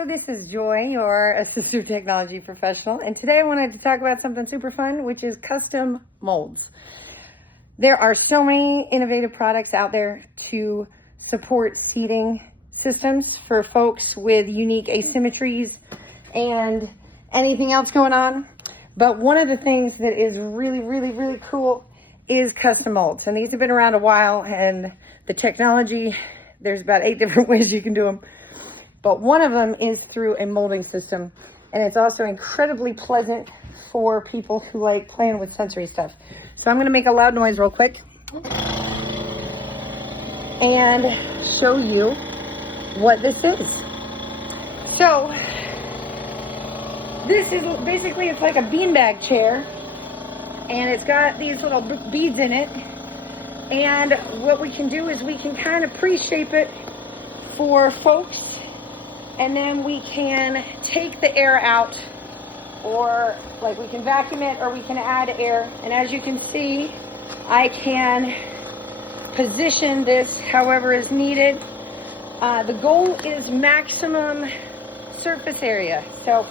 Hello, this is Joy, your assistive technology professional, and today I wanted to talk about something super fun, which is custom molds. There are so many innovative products out there to support seating systems for folks with unique asymmetries and anything else going on. But one of the things that is really cool is custom molds. And these have been around a while, and the technology, there's about 8 different ways you can do them. But one of them is through a molding system. And it's also incredibly pleasant for people who like playing with sensory stuff. So I'm gonna make a loud noise real quick and show you what this is. So this is basically, it's like a beanbag chair, and it's got these little beads in it. And what we can do is we can kind of pre-shape it for folks, and then we can take the air out, or like we can vacuum it, or we can add air. And as you can see, I can position this however is needed. The goal is maximum surface area. So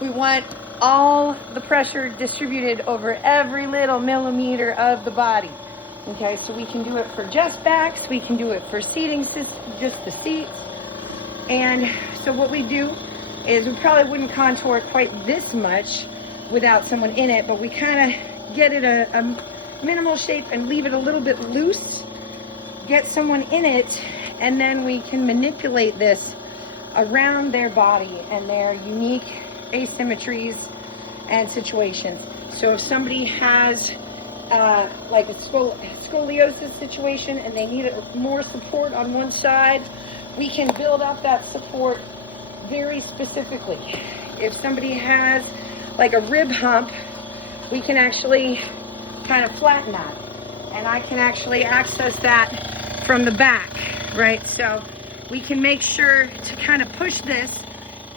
we want all the pressure distributed over every little millimeter of the body. Okay, so we can do it for just backs, we can do it for seating, just the seats. And so what we do is we probably wouldn't contour it quite this much without someone in it, but we kind of get it a minimal shape and leave it a little bit loose, get someone in it, and then we can manipulate this around their body and their unique asymmetries and situations. So if somebody has like a scoliosis situation and they need more support on one side, we can build up that support very specifically. If somebody has like a rib hump, we can actually kind of flatten that, and I can actually access that from the back, right? So we can make sure to kind of push this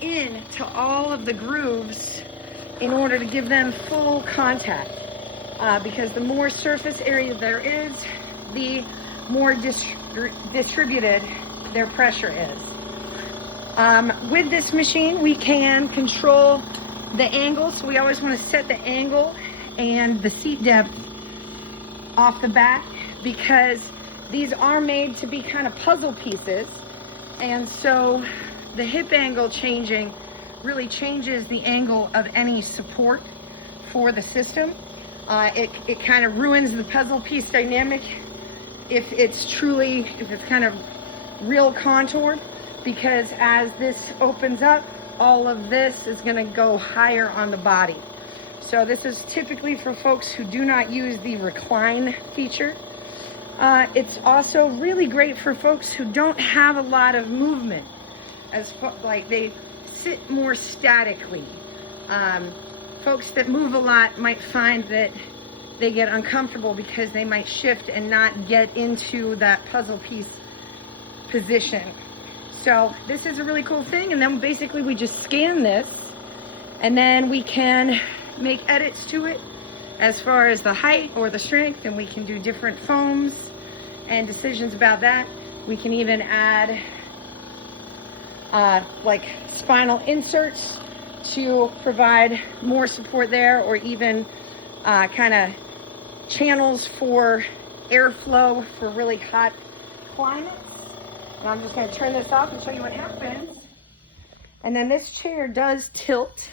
into all of the grooves in order to give them full contact, because the more surface area there is, the more distributed their pressure is. With this machine, we can control the angle, so we always want to set the angle and the seat depth off the back, because these are made to be kind of puzzle pieces, and so the hip angle changing really changes the angle of any support for the system. It kind of ruins the puzzle piece dynamic if it's kind of real contoured, because as this opens up, all of this is going to go higher on the body. So this is typically for folks who do not use the recline feature. It's also really great for folks who don't have a lot of movement, like they sit more statically. Folks that move a lot might find that they get uncomfortable because they might shift and not get into that puzzle piece position. So this is a really cool thing, and then basically we just scan this, and then we can make edits to it as far as the height or the strength, and we can do different foams and decisions about that. We can even add like spinal inserts to provide more support there, or even kind of channels for airflow for really hot climates. And I'm just going to turn this off and show you what happens. And then this chair does tilt